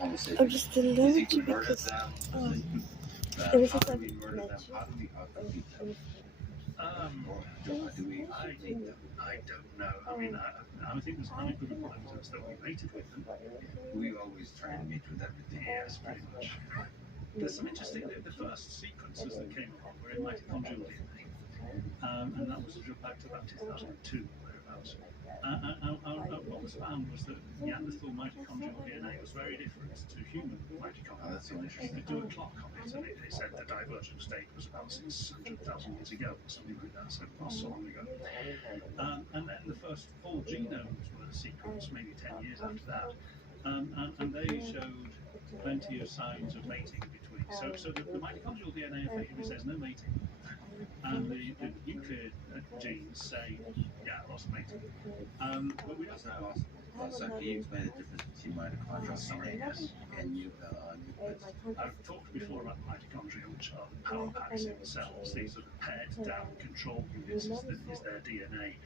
I'm just a little because ever since I've met you, I don't know. I think there's unequivocal evidence that we mated with them. We always try to mate with everything. Yes, pretty much. There's some interesting. The first sequences that came along were in mitochondrial DNA, and that was back to about 2002 or thereabouts. And what was found was that Neanderthal mitochondrial DNA was very different to human mitochondrial. That's so interesting. They do a clock on it, and they said the divergent state was about 600,000 years ago, or something like that, so not so long ago. And then the first full genomes were sequenced maybe 10 years after that, and they showed plenty of signs of mating between. So the mitochondrial DNA effectively says no mating. And the nuclear genes say, yeah, lots of mating. But we don't know. Also, can you explain the difference between mitochondrial DNA and nucleus? I've talked before about the mitochondria, which are the power packs in cells. These are the pared down control units, is their DNA.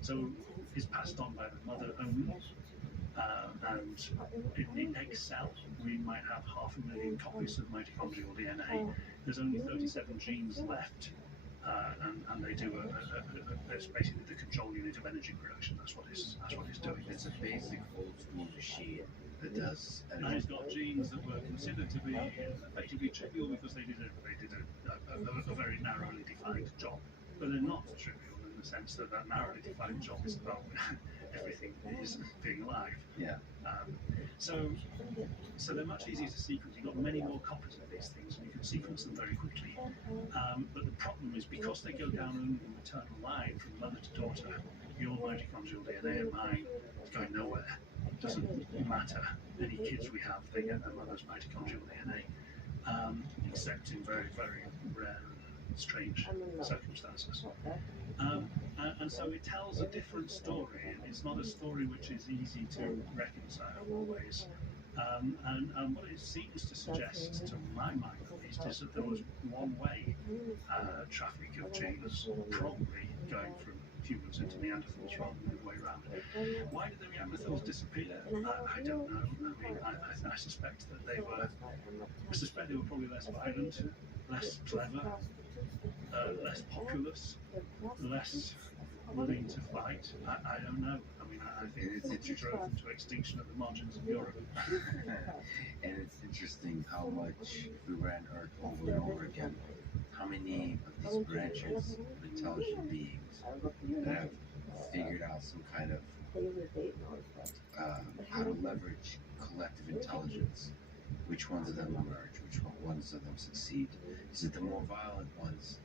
So it's passed on by the mother only. And in the egg cell, we might have 500,000 copies of mitochondrial DNA. There's only 37 genes left. And they do it's basically the control unit of energy production. That's what it's doing. It's a basic old school machine that does. And it's got genes that were considered to be effectively trivial because they did a very narrowly defined job, but they're not trivial in the sense that narrowly defined job is about everything is being alive. Yeah. So they're much easier to sequence. You've got many more copies of these things, and you can sequence them very quickly. But the problem is because they go down only the maternal line from mother to daughter, your mitochondrial DNA and mine is going nowhere. It doesn't matter. Any kids we have, they get their mother's mitochondrial DNA, except in very, very rare and strange circumstances. And so it tells a different story. It's not a story which is easy to reconcile always. And what it seems to suggest, to my mind at least, is that there was one-way traffic of genes, probably going from humans into Neanderthals rather than the other way around. Why did the Neanderthals disappear? I don't know. I mean, I suspect that they were probably less violent, less clever, less populous, less willing to fight. I don't know. I mean, I think it drove them to extinction at the margins of Europe. And it's interesting how much, if we ran Earth over and over again, how many of these branches of intelligent beings that have figured out some kind of how to leverage collective intelligence. Which ones of them emerge? Which ones of them succeed? Is it the more violent ones?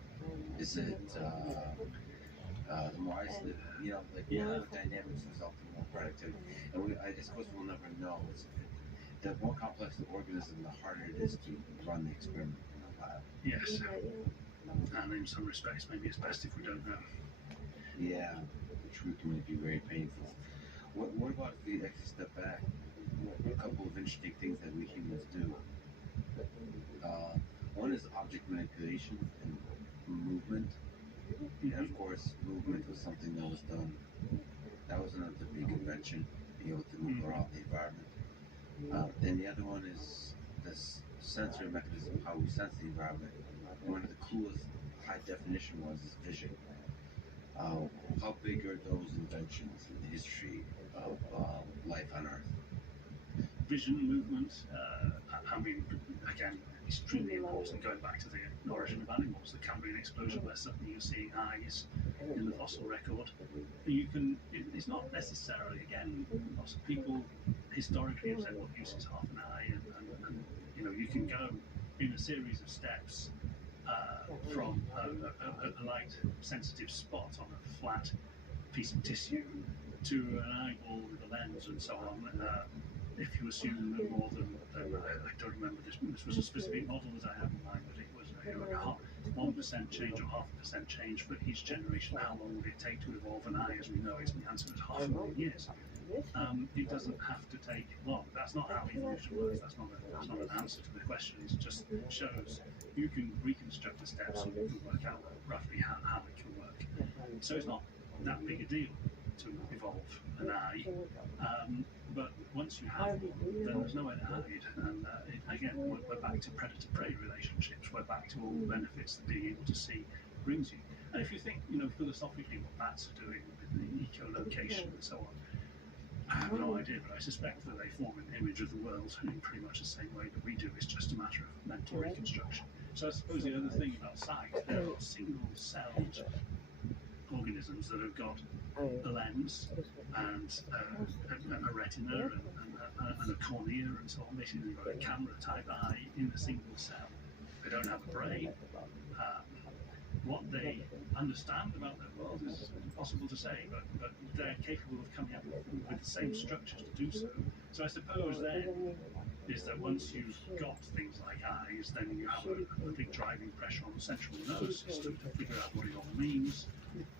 Is it the more isolated? More dynamics result in more productivity. And I suppose we'll never know. The more complex the organism, the harder it is to run the experiment in the lab. Yes. And in some respects, maybe it's best if we don't know. Yeah, the truth may be very painful. What about if we actually step back? A couple of interesting things that we humans do. One is object manipulation and movement. And of course, movement was something that was done. That was another big invention, being able to move around the environment. Then the other one is this sensory mechanism, how we sense the environment. And one of the coolest high definition ones is vision. How big are those inventions in the history of life on Earth? Vision, movement, I mean, again, extremely important. Going back to the origin of animals, the Cambrian explosion, where suddenly you're seeing eyes in the fossil record. It's not necessarily, again, lots of people historically have said, what use is half an eye? And you can go in a series of steps from a light sensitive spot on a flat piece of tissue to an eyeball with a lens and so on. If you assume no more than I don't remember this was a specific model that I have in mind, but it was a 1% change or 0.5% change for each generation. How long would it take to evolve an eye as we know it? And the answer is 500,000 years. It doesn't have to take long. That's not how evolution works. That's not an answer to the question. It just shows you can reconstruct the steps and you can work out roughly how it can work. So it's not that big a deal to evolve an eye. But once you have one, then there's nowhere to hide. And again, we're back to predator-prey relationships. We're back to all the benefits that being able to see brings you. And if you think, philosophically what bats are doing with the echolocation and so on, I have no idea, but I suspect that they form an image of the world in pretty much the same way that we do. It's just a matter of mental reconstruction. So I suppose the other thing about sight, there are single-celled organisms that have got a lens and a retina and a cornea and so on. Basically, they've got a camera-type eye in a single cell. They don't have a brain. What they understand about their world is impossible to say, but they're capable of coming up with the same structures to do so. So I suppose then is that once you've got things like eyes, then you have a big driving pressure on the central nervous system to figure out what it all means.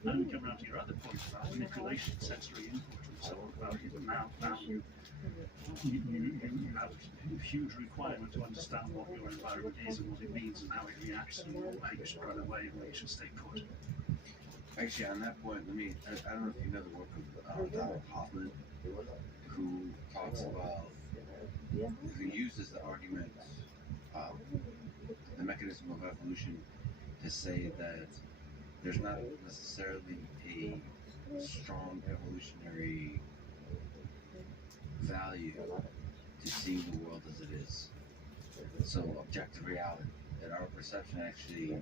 And we come around to your other point about manipulation, sensory input, and so on. About it. Now you have a huge requirement to understand what your environment is and what it means and how it reacts and how you should run away and where you should stay put. Actually, on that point, I don't know if you know the work of Donald Hoffman, who talks about, who uses the argument, the mechanism of evolution to say that there's not necessarily a strong evolutionary value to seeing the world as it is. So objective reality, that our perception actually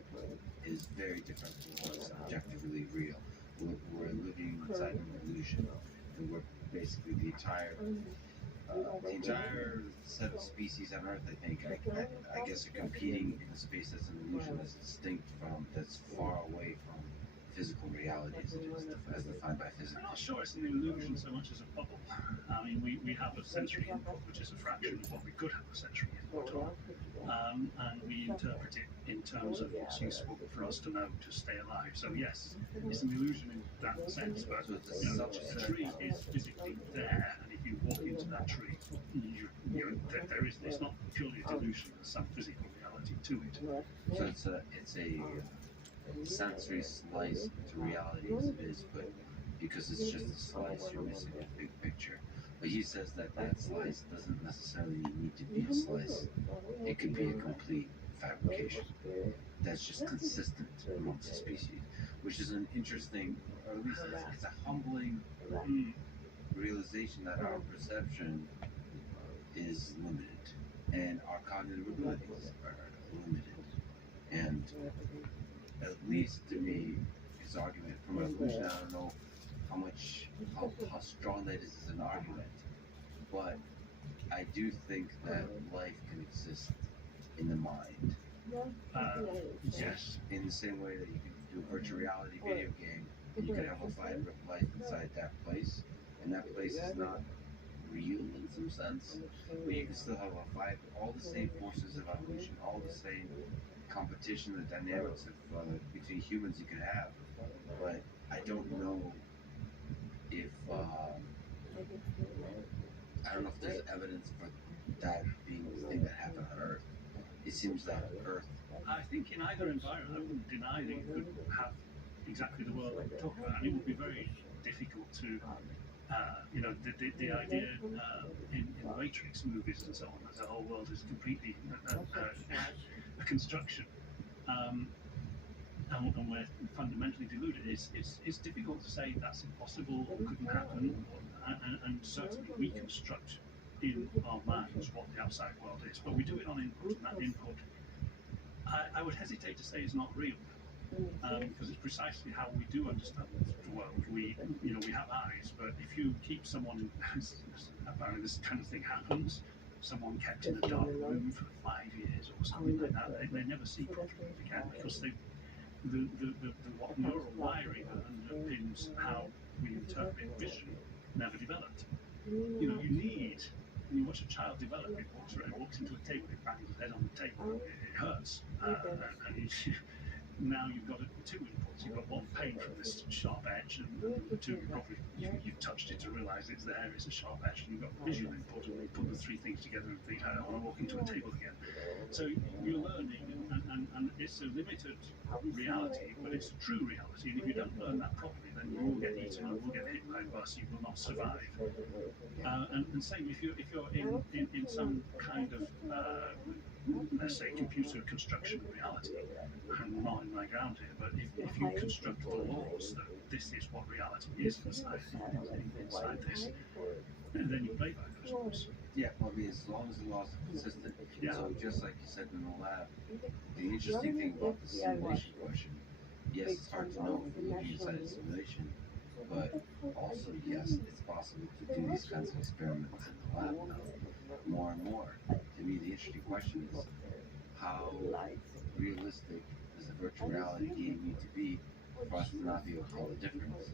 is very different from what's objectively real. We're living inside an illusion, and we're basically the entire set of species on Earth. I think I guess are competing in a space that's an illusion, that's distinct from, that's far away from physical reality as it is, as defined by physics. I'm not sure it's an illusion so much as a bubble. I mean, we have a sensory input, which is a fraction of what we could have a sensory input on. And we interpret it in terms of what's useful for us to know to stay alive. So yes, it's an illusion in that sense, but a tree is physically there, and if you walk into that tree, there is, it's not purely a delusion, there's some physical reality to it. So it's a sensory slice into reality as it is, but because it's just a slice, you're missing the big picture. But he says that slice doesn't necessarily need to be a slice. It could be a complete fabrication that's just consistent amongst the species, which is an interesting, or at least it's a humbling realization that our perception is limited and our cognitive abilities are limited. And at least to me, his argument from evolution, I don't know how strong that is as an argument, but I do think that life can exist in the mind. Yes. In the same way that you can do a virtual reality video game, and you can have a vibrant life inside that place, and that place is not real in some sense, but you can still have all the same forces of evolution, all the same competition, the dynamics of between humans you can have, but I don't know if I don't know if there's evidence for that being the thing that happened on Earth. It seems that Earth. I think in either environment, I wouldn't deny that you could have exactly the world that we talk about, and it would be very difficult to, the idea in Matrix movies and so on, that the whole world is completely a construction. And we're fundamentally deluded. It's difficult to say that's impossible or couldn't happen, and certainly we construct in our minds what the outside world is, but we do it on input, and that input, I would hesitate to say is not real, because it's precisely how we do understand the world. We have eyes, but if you keep someone, apparently this kind of thing happens, someone kept in a dark room for 5 years or something like that, they never see properly again, because the neural wiring that underpins how we interpret vision never developed. You watch a child develop, it walks into a table, it bangs his head on the table, it hurts. And now you've got two inputs. You've got one pain from this sharp edge, and two, you've touched it to realise it's there, it's a sharp edge, and you've got visual input, and you put the three things together and think, I want to walk into a table again. So you're learning, and it's a limited reality, but it's a true reality, and if you don't learn that properly, then you will get eaten, you will get hit by a bus, you will not survive. And same if you're in some kind of let's say computer construction reality. I'm not in my ground here, but if you construct the laws that this is what reality is inside this, then you play by those laws. Yeah, well, I mean, as long as the laws are consistent. Yeah. So just like you said in the lab, the interesting thing about the simulation question, yes, it's hard to know if you're living inside a simulation, but also, yes, it's possible to do these kinds of experiments in the lab now, more and more. To me, the interesting question is, how realistic does a virtual reality game need to be for us to not be able to tell the difference?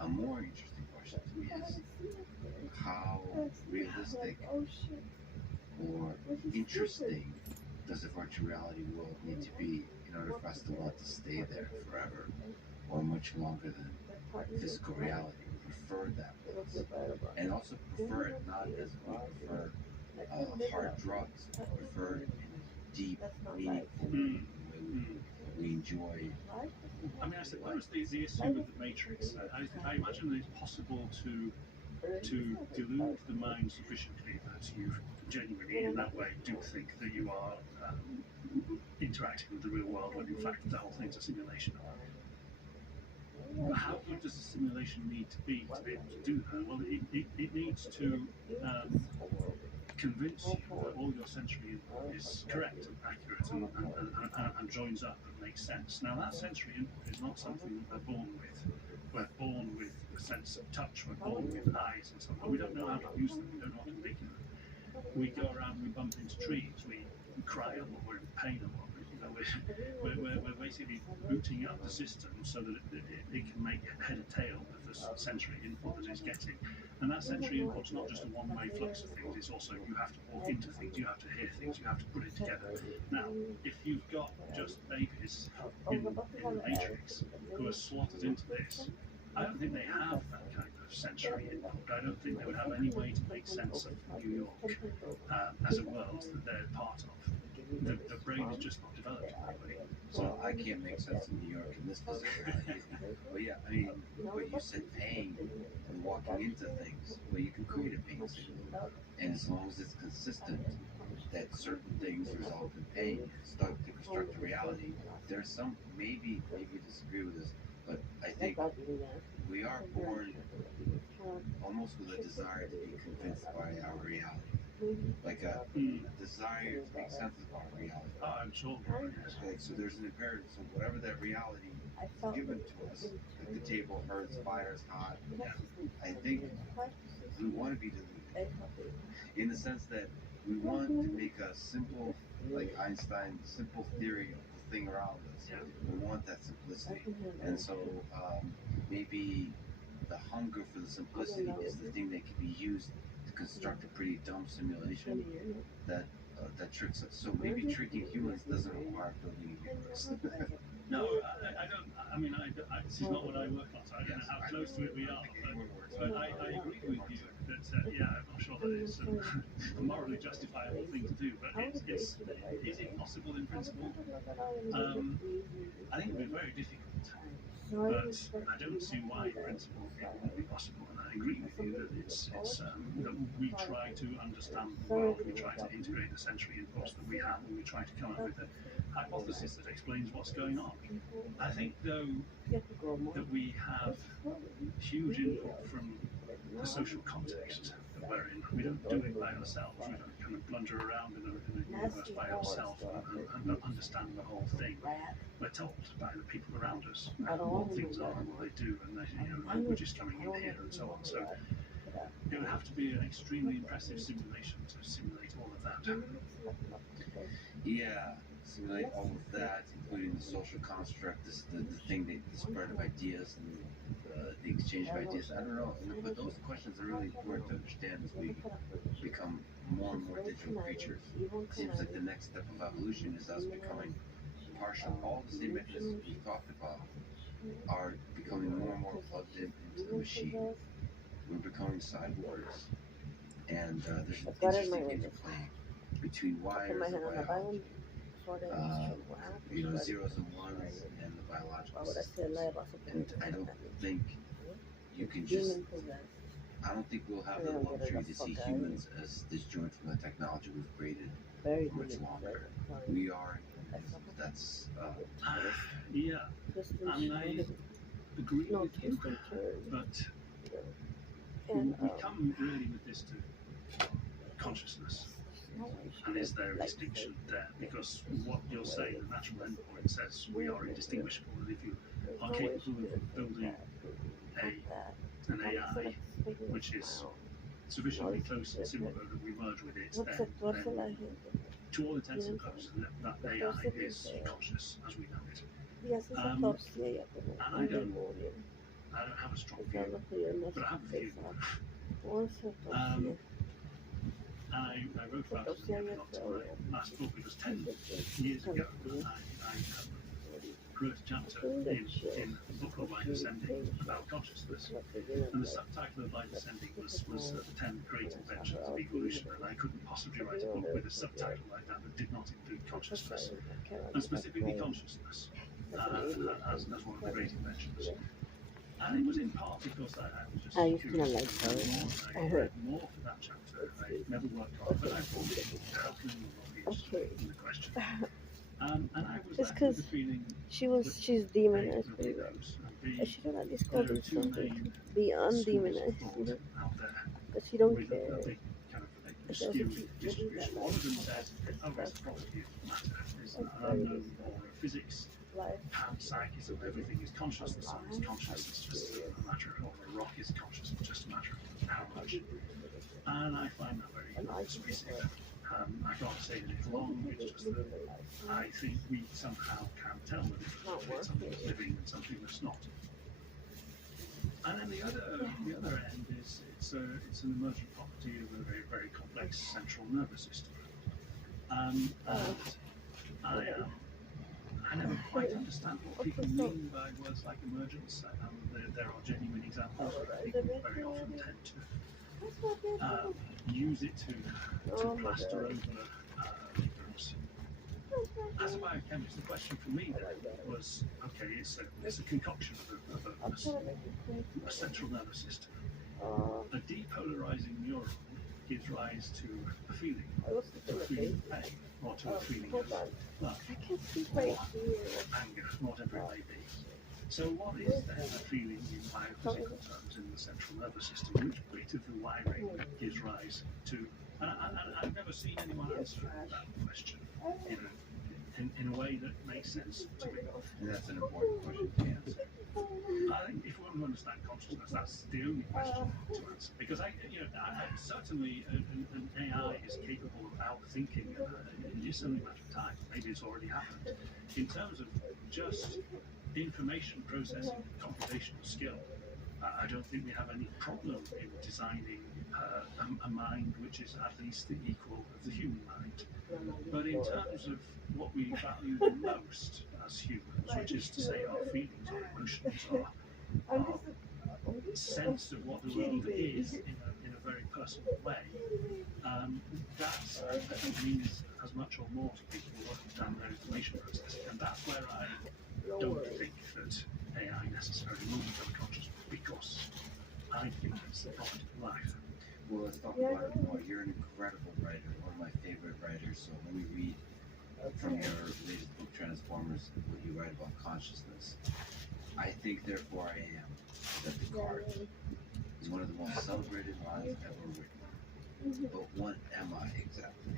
A more interesting question to me is, how realistic or interesting does a virtual reality world need to be in order for us to want to stay there forever or much longer than physical reality? Prefer that place. And also prefer it not as we prefer hard drugs, but prefer it in a deep, meaningful way we enjoy. I mean, I suppose the issue with the Matrix, I imagine that it's possible to delude the mind sufficiently that you genuinely, in that way, do think that you are interacting with the real world, when in fact the whole thing's a simulation. But how good does a simulation need to be able to do that? Well, it needs to convince you that all your sensory input is correct and accurate and joins up and makes sense. Now, that sensory input is not something that we're born with. We're born with a sense of touch, we're born with eyes and so on. We don't know how to use them, we don't know how to make them. We go around, we bump into trees, we cry a lot, we're in pain a lot. We're basically booting up the system so that it can make head or tail of the sensory input that it's getting. And that sensory input's not just a one-way flux of things, it's also you have to walk into things, you have to hear things, you have to put it together. Now, if you've got just babies in the Matrix who are slotted into this, I don't think they have that kind of sensory input. I don't think they would have any way to make sense of New York as a world that they're part of. The brain is just not developed in that way. Well, I can't make sense of New York in this physical reality. But yeah, I mean, what you said, pain and walking into things, well, you can create a pain signal. And as long as it's consistent that certain things result in pain, start to construct a reality, there's some, maybe you disagree with this, but I think we are born almost with a desire to be convinced by our reality. Like a desire to make sense of our reality. Oh, I'm sure. Like, so there's an imperative. So whatever that reality is given to us, like the table hurts, fire's hot, I think we want to be deluded. In the sense that we want to make a simple, like Einstein, simple theory of the thing around us. Yeah. We want that simplicity. And so maybe the hunger for the simplicity is the thing that can be used to construct a pretty dumb simulation that tricks us. So maybe tricking humans doesn't require building a universe. No, I don't. I mean, this is not what I work on, so I don't know how close to it we are. But I agree with you that yeah, I'm not sure that it's a morally justifiable thing to do. But is it possible in principle? I think it would be very difficult. But I don't see why in principle it wouldn't be possible. And I agree with you that it's that we try to understand the world, we try to integrate the sensory inputs that we have, and we try to come up with a hypothesis that explains what's going on. I think, though, that we have huge input from the social context that we're in. We don't do it by ourselves. We don't kind of blunder around in a universe by ourselves and don't understand the whole thing. We're told by the people around us what things are and what they do, and language is coming in here and so on. So it would have to be an extremely impressive simulation to simulate all of that. Yeah, simulate all of that, including the social construct, the thing, the spread of ideas and the exchange of ideas. I don't know, but those questions are really important to understand as we become more and more digital creatures. It seems like the next step of evolution is us becoming partial, all the same mechanisms we talked about are becoming more and more plugged in into the machine. We're becoming cyborgs. And there's an interesting interplay between Put wires my and hand on the biology. Bible for the Uh, extreme wow. zeros and ones and the Why biological would I say systems. lie about something And I don't that means think you can just, demon possessed? I don't think we'll have And the I don't get it, luxury to that's see fuck humans as disjoined from the technology we've created very for much demon longer. possessed. We are organisms. That's, Yeah, Twist I mean, I and agree no with you, twist and turn. but And we come really with this to consciousness. And is there a distinction there? Because what you're saying, the natural endpoint says we are indistinguishable, and if you are capable of building an AI which is sufficiently close and similar that we merge with it, then to all intents and purposes, that AI is conscious as we know it. And I don't have a strong view, but I have a view. And I wrote about it in the epilogue to my last book because 10 years ago I wrote a chapter in a book called Light Ascending about consciousness. And the subtitle of Light Ascending was the 10 great inventions of evolution, and I couldn't possibly write a book with a subtitle like that that did not include consciousness, and specifically consciousness as one of the great inventions. And it was in part because I was just curious to read more. I read more for that chapter. I never worked on it, but I thought, how can anyone not be interested in the question? And I was left with the feeling she's A, demonized, nobody baby. knows, and I B, should have at least there called are it two something main beyond schools of demonized, thought you know? out there But she don't with care. a big kind of skewed distribution. One of them says, oh, it's a property of matter. It's an unknown law of physics. Life. Pan psychism, everything is conscious. The sun is conscious. It's just a matter of, or a rock is conscious. It's just a matter of how much. And I find that very persuasive. I can't say that it's wrong. It's just that I think we somehow can tell the difference between something that's living and something that's not. And then the other end is it's an emergent property of a very, very complex central nervous system. And I never quite understand what people mean by words like emergence. There are genuine examples where people very often tend to use it to plaster over ignorance. As a biochemist, the question for me then was, okay, it's a concoction of a central nervous system. A depolarizing neuron gives rise to a feeling of pain, or to a feeling of love, or anger, whatever it may be. So what is then a feeling in biophysical terms in the central nervous system? Which bit of the wiring gives rise to? And I've never seen anyone answer that question in a way that makes sense to me. and that's an important question to answer. I think if we want to understand consciousness, that's the only question to answer. Because certainly an AI is capable of outthinking, and it's only a matter of time. Maybe it's already happened. In terms of just information processing, computational skill, I don't think we have any problem in designing a mind which is at least the equal of the human mind. But in terms of what we value the most as humans, which is to say our feelings, our emotions, our sense of what the world is in a very personal way, that I think means as much or more to people than their information processing. And that's where I don't think that AI necessarily will become conscious, because I think it's the property of life. Well, let's talk about it more. You're an incredible writer, one of my favorite writers. So let me read from your latest book, Transformers, what you write about consciousness. I think, therefore I am, that Descartes is one of the most celebrated lines ever written. But what am I exactly?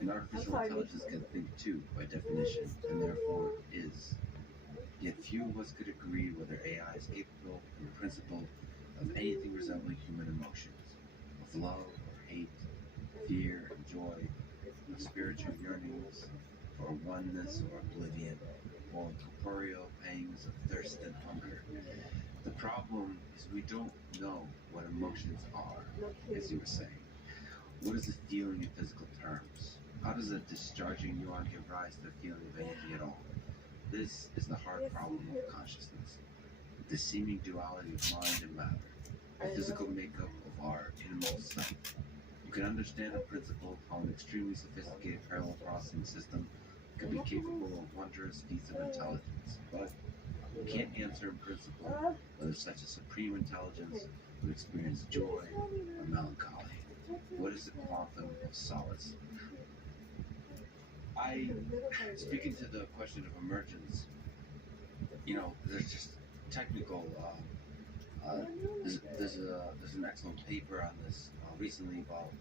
An artificial intelligence can think too, by definition, and therefore is. Yet few of us could agree whether AI is capable, in principle, of anything resembling human emotions, of love or hate, fear and joy, of spiritual yearnings for oneness or oblivion, or corporeal pangs of thirst and hunger. The problem is we don't know what emotions are, as you were saying. What is the feeling in physical terms? How How does a discharging neuron give rise to a feeling of anything at all? This is the hard problem of consciousness, the seeming duality of mind and matter, the physical makeup of our innermost self. You can understand the principle of how an extremely sophisticated parallel processing system can be capable of wondrous feats of intelligence, but you can't answer in principle whether such a supreme intelligence would experience joy or melancholy. What is the quantum of solace? Speaking to the question of emergence, there's just technical. There's an excellent paper on this recently about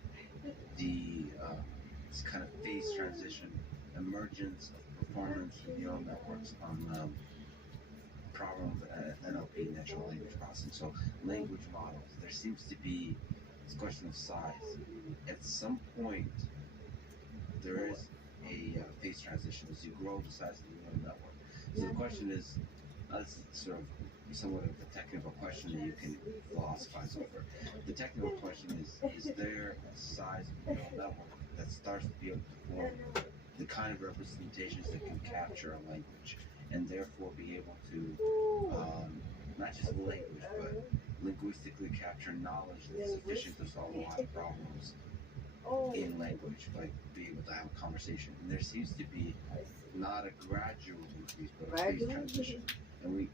the this kind of phase transition, emergence of performance from neural networks on problem of NLP, natural language processing. So language models. There seems to be this question of size. At some point, there is a phase transition as you grow the size of the neural network. So the question is, that's sort of somewhat of a technical question that you can philosophize over. The technical question is there a size of the neural network that starts to be able to form the kind of representations that can capture a language and therefore be able to, not just language, but linguistically capture knowledge that's sufficient to solve a lot of problems in language, like be able to have a conversation. And there seems to be not a gradual increase, but a phase transition. And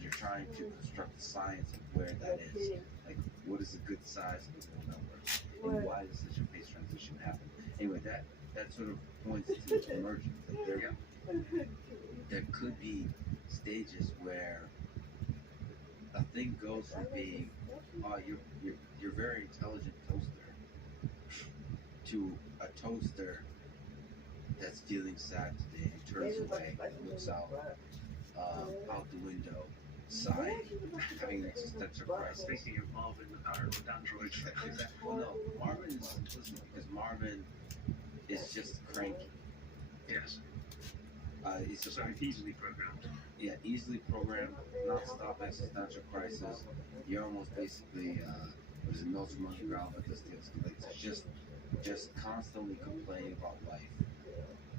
you're trying to construct the science of where that is. Like, what is a good size of the neural network? And why does such a phase transition happen? Anyway, that sort of points to emergence. Like there could be stages where a thing goes from being, you're very intelligent toaster, to a toaster that's feeling sad today and turns away, looks out the window, sighing, having an existential crisis. Thinking of Marvin, the paranoid android. Well, no, Marvin is simplistic because Marvin is just cranky. Yes. He's just So easily programmed. Yeah, easily programmed, non-stop existential crisis. You're almost basically, notes from underground, but this escalates. Just constantly complaining about life.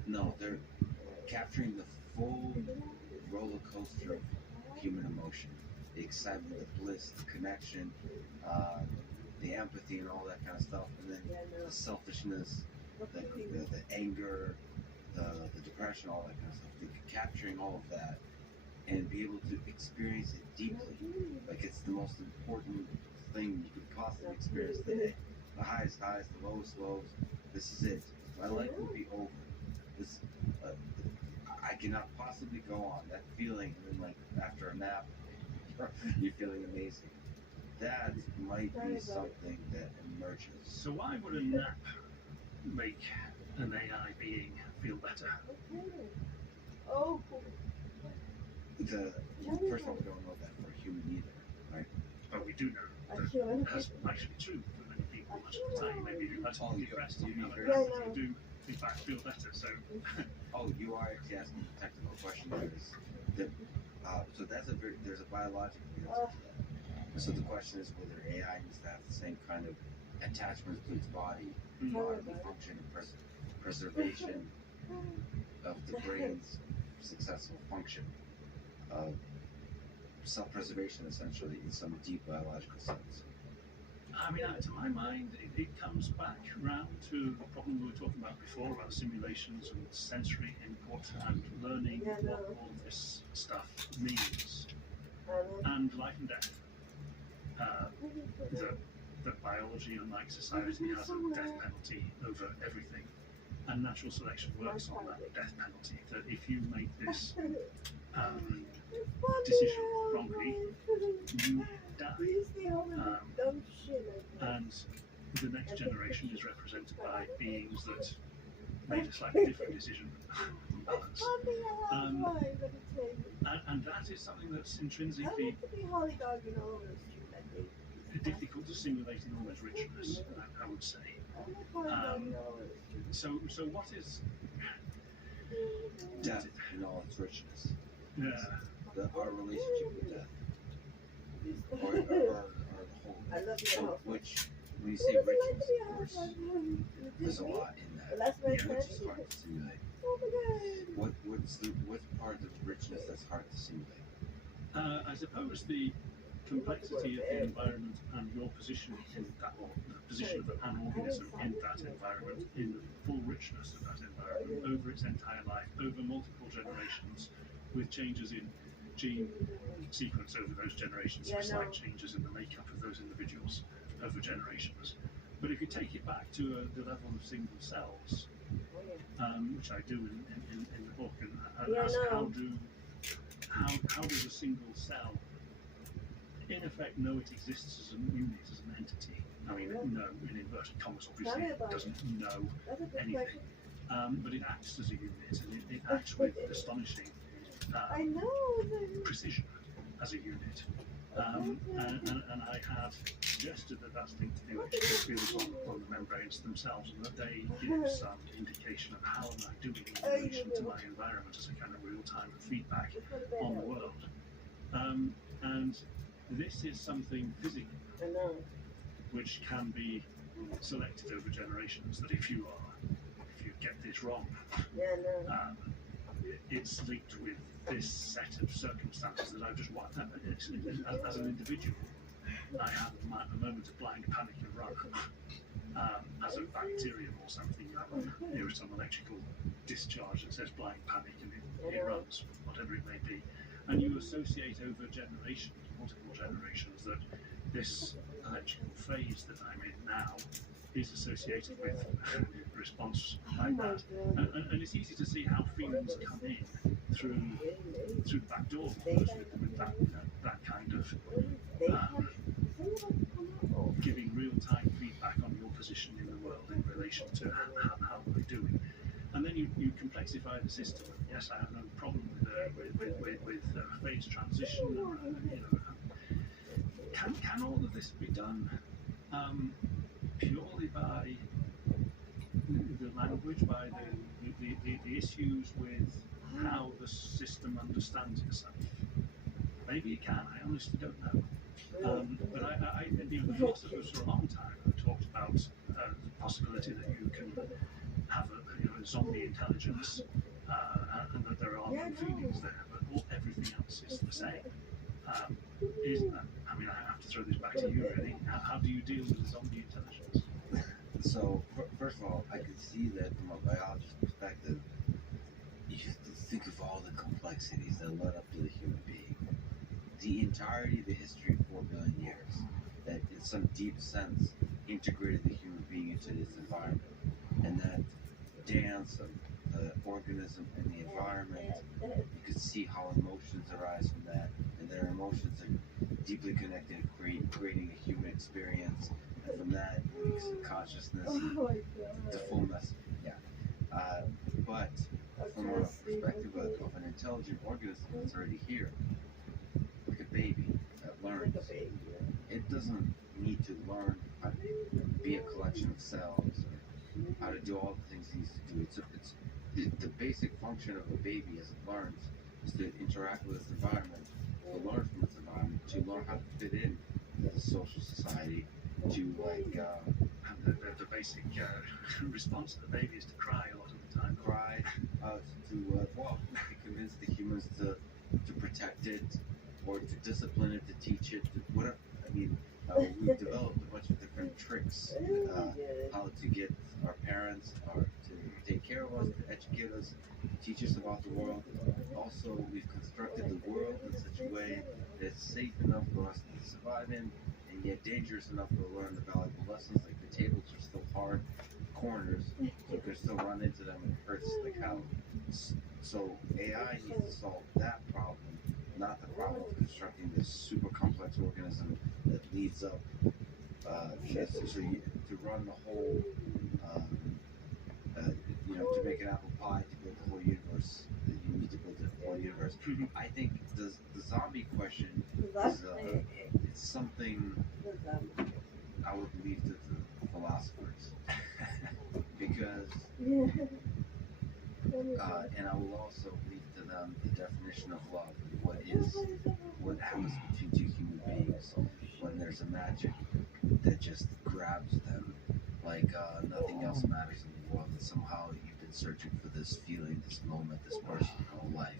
No, they're capturing the full roller coaster of human emotion, the excitement, the bliss, the connection, the empathy, and all that kind of stuff, and then the selfishness, the anger, the depression, all that kind of stuff. They're capturing all of that and be able to experience it deeply, like it's the most important thing you could possibly experience today. The highest highs, the lowest lows. This is it. My life will be over. This, I cannot possibly go on. That feeling, and then like after a nap, you're feeling amazing. That might be something that emerges. So why would a nap make an AI being feel better? First of all, we don't know that for a human either, right? But we do know that that's actually true for many people. Much of the time, maybe you're depressed, you do in fact feel better. So, you are actually asking a technical question there. So there's a biological answer to that. So the question is whether AI needs to have the same kind of attachments to its body, bodily function, and preservation of the brain's successful function, self-preservation essentially in some deep biological sense. I mean, to my mind, it comes back round to the problem we were talking about before about simulations and sensory input and learning what all of this stuff means, and life and death. That biology, unlike society, has a death penalty over everything, and natural selection works on that death penalty. That if you make this decision wrongly, you die. And the next generation is represented by beings that made a slightly different decision on balance. And that is something that's intrinsically difficult to simulate in all its richness, I would say. So what is death in all its richness? Yeah. Our relationship with death, or the whole. So which, when you say richness, of course, there's a lot in that. That's my Yeah, friend. Which is hard to simulate. Oh my god. What's part of the richness that's hard to simulate? I suppose the complexity of the environment and your position in that, or the position of an organism in that environment, in the full richness of that environment, over its entire life, over multiple generations, with changes in gene sequence over those generations, Yeah, slight no. changes in the makeup of those individuals over generations. But if you take it back to the level of single cells, which I do in the book, and Yeah, ask no. how does a single cell in effect know it exists as a unit, as an entity? I mean, no, in inverted commas, obviously, it doesn't know That's a good anything. question. But it acts as a unit, and it acts with astonishing I know. precision as a unit. And I had suggested that that's linked to the electrical fields on the membranes themselves, and that they give some indication of how am I doing in relation to my environment as a kind of real-time feedback on the world. And this is something physical I know. which can be selected over generations, that if you get this wrong, Yeah, no. it's linked with this set of circumstances that I've just wiped out. As an individual, I have a moment of blind panic and run. As a bacterium or something, you have some electrical discharge that says blind panic, and it runs, whatever it may be. And you associate over generations, multiple generations, that this electrical phase that I'm in now is associated with a response like that. And it's easy to see how feelings come in through the back door with that kind of giving real-time feedback on your position in the world in relation to how we're doing. And then you complexify the system. Yes, I have no problem with phase transition. Can all of this be done purely by the language, by the issues with how the system understands itself? Maybe it can. I honestly don't know. But the philosophers for a long time have talked about the possibility that you can have a zombie intelligence, and that there are no feelings there, but everything else is the same. I mean, I have to throw this back to you, really. How do you deal with the zombie intelligence? So, first of all, I can see that from a biologist perspective, you have to think of all the complexities that led up to the human being. The entirety of the history of 4 billion years, that in some deep sense integrated the human being into this environment. And that dance of the organism and the environment, you could see how emotions arise from that, and their emotions are deeply connected to creating a human experience. And from that, makes consciousness, the fullness. Yeah. But from a perspective of an intelligent organism that's already here, like a baby that learns, it doesn't need to learn how to be a collection of cells or how to do all the things it needs to do. It's the basic function of a baby as it learns is to interact with its environment, to learn from its environment, to learn how to fit in to the social society, to the basic response to the baby is to cry a lot of the time. cry, to convince the humans to protect it, or to discipline it, to teach it, to whatever. I mean, we've developed a bunch of different tricks, how to get our parents to take care of us, to educate us, to teach us about the world. Also, we've constructed the world in such a way that it's safe enough for us to survive in, and yet dangerous enough to learn the valuable lessons. Like the tables are still hard corners, so you can still run into them and it hurts like hell. So AI needs to solve that problem, not the problem of constructing this super complex organism that leads up essentially to run the whole, to make an apple pie, to build the whole universe, that you need to build the whole universe. I think the zombie question is it's something I would leave to the philosophers. Because, and I will also leave to them the definition of love, what happens between two human beings when there's a magic that just grabs them like nothing else matters in the world. somehow you've been searching for this feeling, this moment, this person your whole life.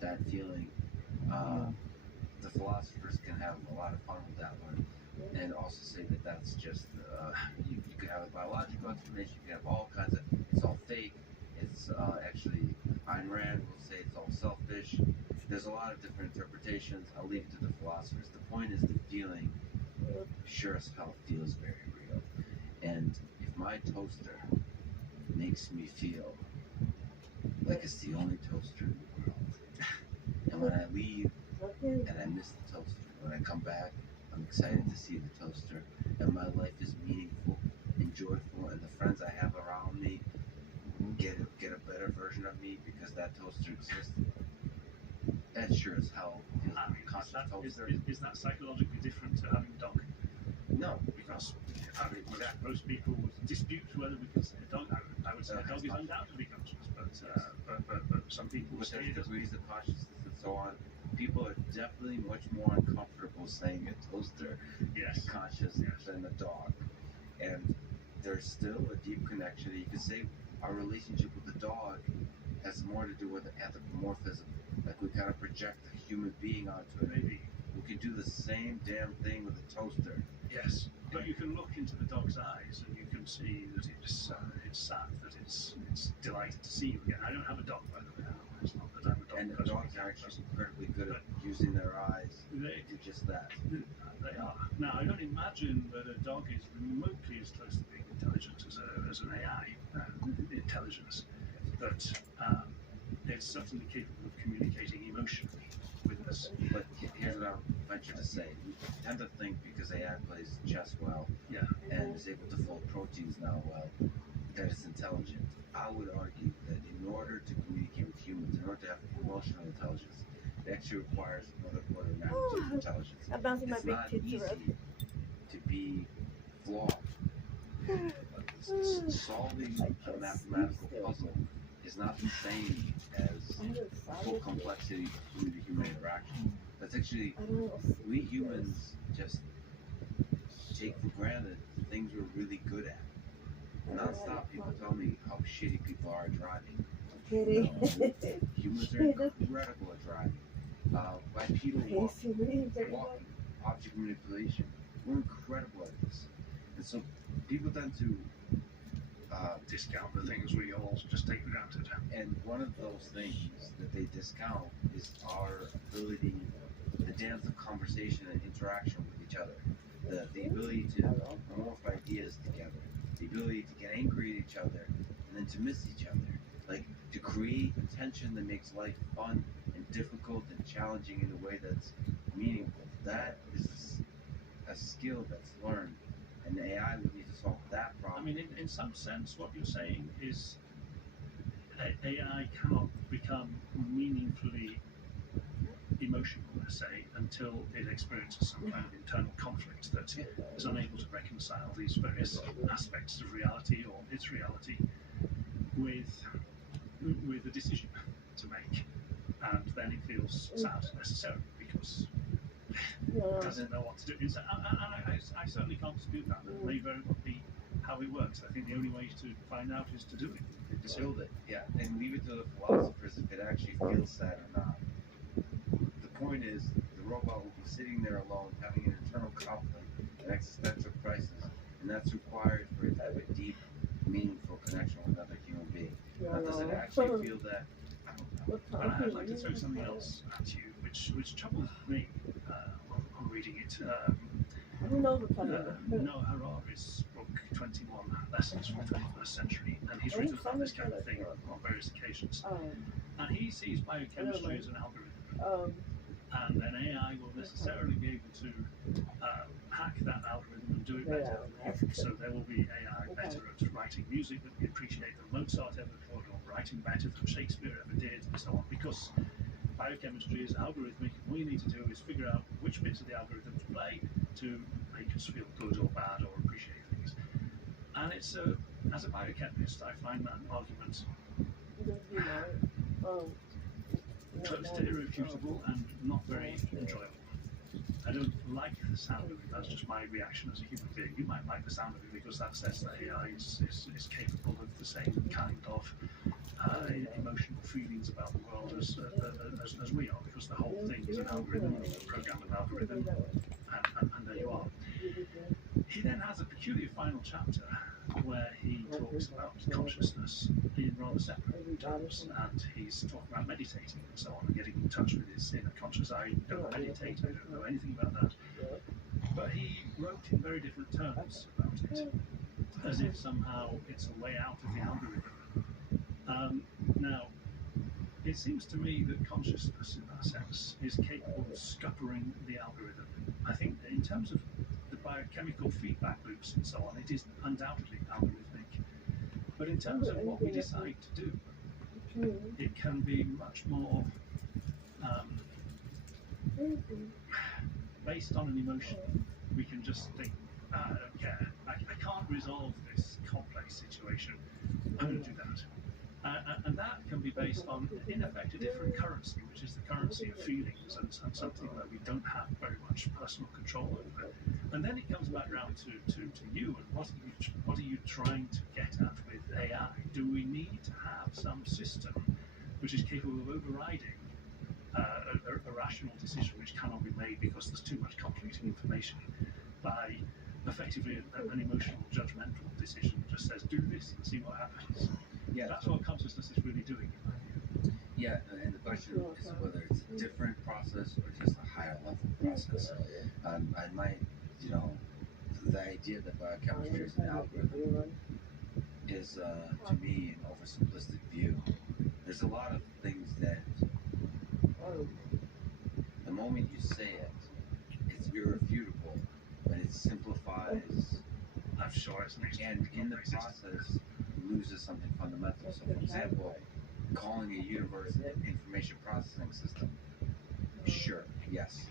That feeling, the philosophers can have a lot of fun with that one, and also say that that's just you could have a biological explanation. You can have all kinds of it's all fake. It's actually Ayn Rand will say it's all selfish. There's a lot of different interpretations. I'll leave it to the philosophers. The point is the feeling sure as hell feels very real. And if my toaster makes me feel like it's the only toaster in the world, and when I leave and I miss the toaster, when I come back, I'm excited to see the toaster, and my life is meaningful and joyful, and the friends I have around me get a better version of me because that toaster exists. That sure as hell feels I mean, conscious toaster. is that psychologically different to having a dog? No, Because most people would dispute whether we can say a dog. I would say a dog is undoubtedly conscious, but some people would with say their it doesn't. degrees of consciousness and so on, people are definitely much more uncomfortable saying a toaster Yes. is conscious than a dog. And there's still a deep connection. You could say our relationship with the dog has more to do with anthropomorphism. Like we kind of project a human being onto it. Maybe. We can do the same damn thing with a toaster. Yes, but you can look into the dog's eyes and you can see that it's sad, that it's delighted to see you again. I don't have a dog, by the way. It's not that I'm a dog And the person. dogs are actually incredibly good at using their eyes They, to just that. they are. Now, I don't imagine that a dog is remotely as close to being intelligent as an AI intelligence, but it's certainly capable of communicating emotionally with us. But here's what I venture to say. We tend to think because AI plays chess well Yeah. and is able to fold proteins now well, that it's intelligent. I would argue that in order to communicate with humans, in order to have emotional intelligence, it actually requires another order of magnitude of intelligence. I'm bouncing my It's big not tits easy around. to be flawed. Solving a mathematical puzzle is not the same as full complexity through the human interaction. That's actually, we humans just take for granted the things we're really good at. Non-stop people tell me how shitty people are at driving. Humans are incredible at driving. Bipedal walking, object manipulation. We're incredible at this. And so people tend to Discount the things we all just take for granted. and one of those things that they discount is our ability, the dance of conversation and interaction with each other. The ability to morph ideas together. The ability to get angry at each other and then to miss each other. Like to create a tension that makes life fun and difficult and challenging in a way that's meaningful. That is a skill that's learned. And the AI would need to solve that I problem. mean, in some sense, what you're saying is AI cannot become meaningfully emotional, let's say, until it experiences some kind of internal conflict that is unable to reconcile these various aspects of reality or its reality with a decision to make. And then it feels sad necessarily because it doesn't know what to do. I certainly can't dispute that. That may very well be how it works. I think the only way to find out is to do it. Just build it, yeah, and leave it to the philosophers if it actually feels sad or not. The point is, the robot will be sitting there alone, having an internal conflict, an existential crisis, and that's required for it to have a deep, meaningful connection with another human being. Now, does it actually feel that? I don't know. But I'd like to throw something else at you, which troubles me on reading it. Noah Harari's book, 21 Lessons from the 21st Century, and he's written about this kind of thing on various occasions. And he sees biochemistry as an algorithm, and an AI will necessarily be able to hack that algorithm and do it better. So there will be AI better at writing music that we appreciate than Mozart ever could, or writing better than Shakespeare ever did, and so on, because biochemistry is algorithmic. All you need to do is figure out which bits of the algorithm to play to make us feel good or bad or appreciate things. And it's as a biochemist, I find that argument close to irrefutable and not very enjoyable. I don't like the sound of it. That's just my reaction as a human being. You might like the sound of it because that says that AI is capable of the same kind of emotional feelings about the world as we are, because the whole thing is an algorithm, a programmed algorithm, and there you are. He then has a peculiar final chapter where he talks about consciousness in rather separate terms, and he's talking about meditating and so on, and getting in touch with his inner conscious. I don't meditate, I don't know anything about that, but he wrote in very different terms about it, as if somehow it's a way out of the algorithm. Now, it seems to me that consciousness, in that sense, is capable of scuppering the algorithm. I think that in terms of the biochemical feedback loops and so on, it is undoubtedly algorithmic. But in terms of what we decide to do, it can be much more based on an emotion. We can just think, I don't care, I can't resolve this complex situation, I'm going to do that. And that can be based on, in effect, a different currency, which is the currency of feelings, and something that we don't have very much personal control over. And then it comes back around to you, and what are you trying to get at with AI? Do we need to have some system which is capable of overriding a rational decision which cannot be made because there's too much conflicting information, by effectively an emotional, judgmental decision that just says, do this and see what happens? Yeah, That's what consciousness is really doing, in my view. yeah, and the question is whether it's a different process or just a higher level process. I might, the idea that biochemistry is an algorithm is, to me, an oversimplistic view. There's a lot of things that, the moment you say it, it's irrefutable, but it simplifies, I'm sure it's an and in the process loses something fundamental. So, for example, calling a universe an information processing system, sure, yes,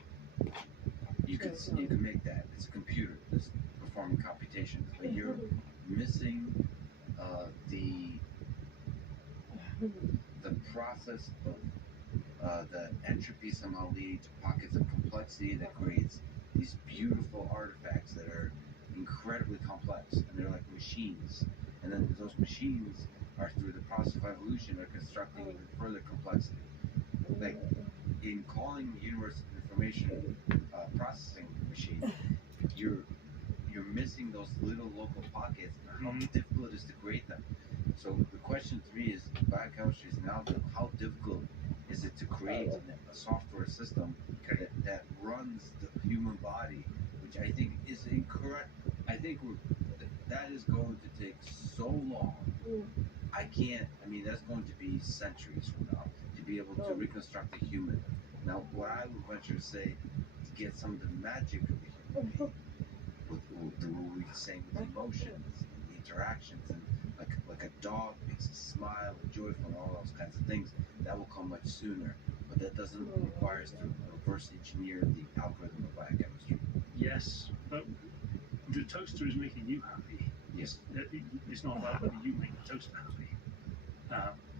you could make that. It's a computer that's performing computations, but you're missing the process of the entropy somehow leading to pockets of complexity that creates these beautiful artifacts that are incredibly complex, and they're like machines. And then those machines are, through the process of evolution, are constructing even further complexity. Like, in calling the universe an information processing machine, you're missing those little local pockets and how difficult it is to create them. So the question to me is, biochemistry is an algorithm. How difficult is it to create a software system that runs the human body, which I think is incorrect. I think that is going to take so long. I mean, that's going to be centuries from now to be able to reconstruct a human. Now, what I would venture to say, to get some of the magic of the human being, with what we were saying, with emotions, and interactions, and like a dog makes a smile, a joyful, and all those kinds of things, that will come much sooner. But that doesn't require us to reverse engineer the algorithm of biochemistry. Yes, but the toaster is making you happy. Yes. It's not about whether you make the toaster happy.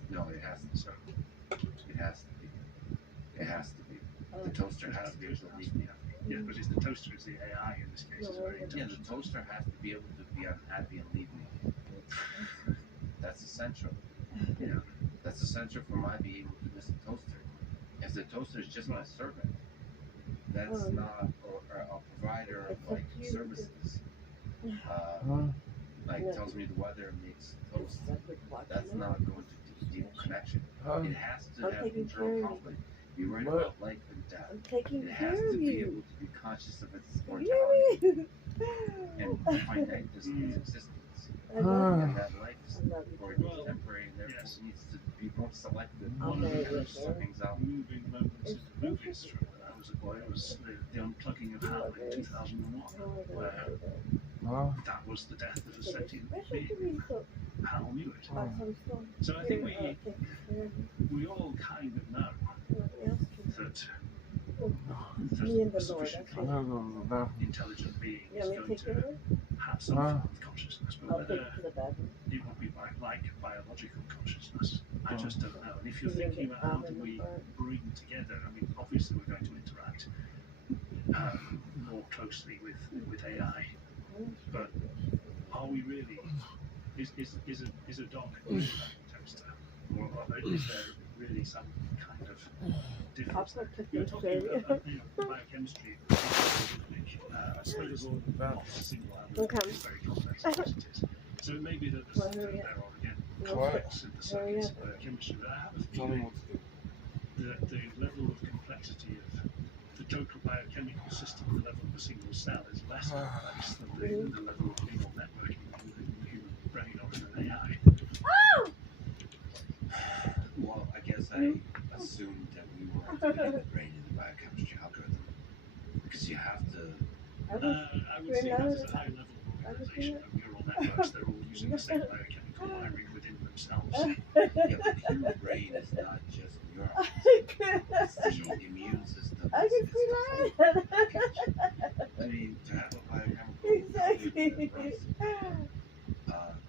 No, it has to. So It has to be. It has to be. The toaster has to be able to lead me. Yeah, but it's the toaster is the AI in this case. Is very Yeah, intelligent. the toaster has to be able to be unhappy and leave me. That's essential. Yeah. That's essential for my being able to miss the toaster. If the toaster is just my servant, that's not a provider of like services. Like tells me the weather and makes toast. That's not going to deep connection. It has to have internal conflict. Be right about life and death. I'm taking It care has to of be you. able to be conscious of its You mortality hear me? and finite its existence. I love And that life is I love you. for Well, temporary and therefore yes. needs to be more selective. I'll marry you, sir. Things out. Moving moments in the movies from when I was a boy was the unplugging of HAL in 2001, where that was the death of a sentient being. HAL knew it. So I think we all kind of know that Me and a the Lord. sufficiently Okay. intelligent being You is want me to going take care of to it? have some form of consciousness, but I'll take whether it to the bathroom. it will be like biological consciousness, I just don't know. And if you're You're gonna thinking get about how bothered do we by it. bring together, I mean, obviously we're going to interact. more closely with AI. But are we really? Is a dog a toaster, or is there really some kind of difference? You're talking about biochemistry. I suppose not a single element is very complex as it is. So it may be that there are again complex in the circuits of biochemistry, but I have a feeling that the level of complexity of the total biochemical system, the level of a single cell, is less complex than the level of neural networking in the human brain or in an AI. Well, I guess I assumed that we weren't putting the brain in the biochemistry algorithm because you have to. I would say that is a high level of organization of neural networks. They're all using the same biochemical wiring within themselves. Yeah, but the human brain is not just neurons. It's the immune system. It's the whole package. I mean, to have a biochemical algorithm that runs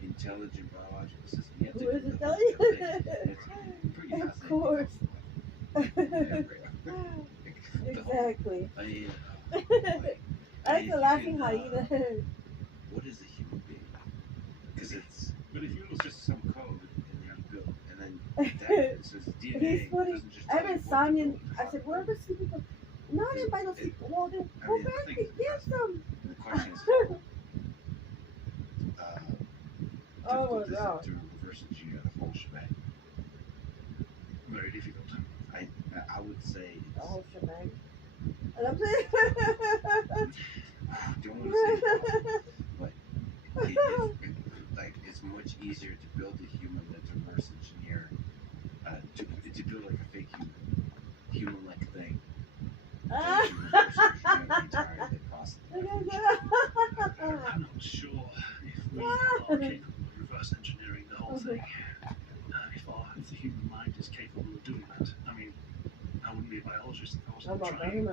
intelligent biological system, you have to do the whole damn thing. It's pretty fascinating. Of course. Exactly. I mean, That's the laughing hyena. what is a human being? Because it's But if you look at just some code and then you build, and then that, so it's DNA. He's funny. Doesn't just I tell you haven't what to Sonya. build, I how said, to where are build. the people? No, I didn't buy no sleep. Well, then I go mean, the back thing and is, get some. The question is, Oh my difficult is God. it to reverse engineer the whole shebang? very difficult. I would say The it's, whole shebang. And I'm saying. don't want to say impossible, but it's much easier to build a human than to reverse engineer to build like a fake human-like thing than to reverse engineer the entire process. I'm not sure if we are capable of reverse engineering the whole thing. If the human mind is capable of doing that. I mean, I wouldn't be a biologist if I wasn't trying.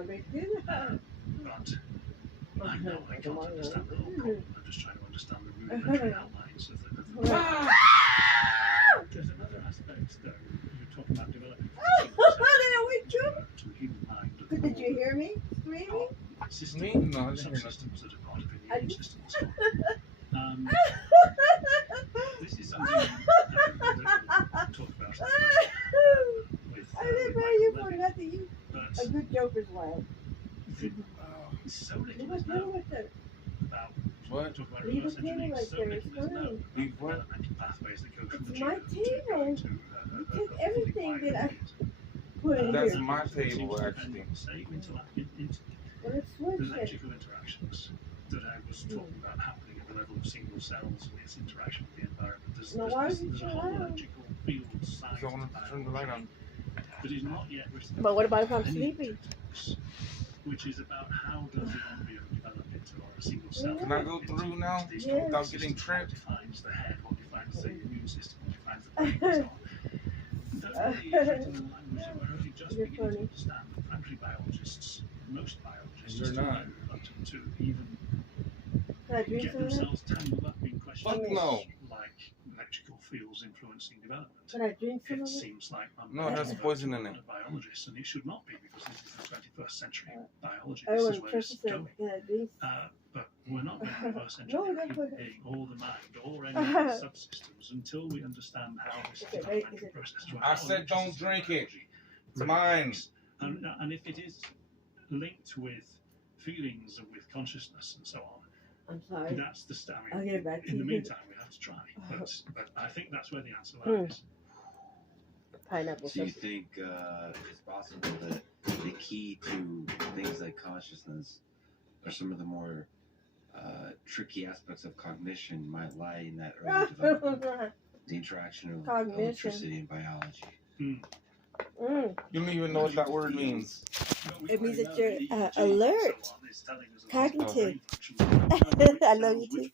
But I know I can't understand the whole problem. I'm just trying to understand the rudimentary outlines of the There's another aspect, though. You're talking about developing to the human mind. Did you hear me screaming? Systems, No, I didn't hear subsystems that are part of the immune system and so on. This is something that we'll talk about with I didn't pay you for Levy, nothing. You but a good joker's wife. so little You is were playing known with it. about What? talk about Leave reverse it engineering. right So there, little it's is known fine. Leave about what? developmental pathways that go from the It's my genome table. to You take everything that I put in That's here. my table, actually. When it's The switched it. electrical interactions that I was talking about happening at the level of single cells and its interaction with the environment. No, why is it There's a so whole loud? electrical field science Because I wanted to turn the light on. that is not yet written. But what about if I'm any sleepy? textbooks, which is about how does the embryo develop into a single cell. Can I go through now Yes. without getting tripped? What defines the head, what defines the immune system, what defines the brain, and so on. That really is written in a language that we're only just You're beginning to funny. understand. Frankly, biologists, most biologists, You're are still not. very reluctant to even Can I drink get some of that? themselves tangled up in questions Fuck no. like electrical fields influencing development. Can I drink some It of it? seems like No, it has poison in it. biologist, and it should not be because this is the 21st century biology. I This want is where Chris it's said, going. can I drink? But we're not going to reverse No, engineer that's a human what- being or the mind or any of the subsystems until we understand how this Okay, developmental wait, process I how said don't electricity drink and it. biology It's mine. works. And if it is linked with feelings and with consciousness and so on, I'm sorry. that's the start. I'll get it back to In the you. meantime, we have to try. But I think that's where the answer Hmm. lies. Pineapple So you something. think it's possible that the key to things like consciousness or some of the more tricky aspects of cognition might lie in that early development, the interaction of Cognition. electricity and biology. Mm. You don't even know what that word means. It means that you're alert. Cognitive. I love you too.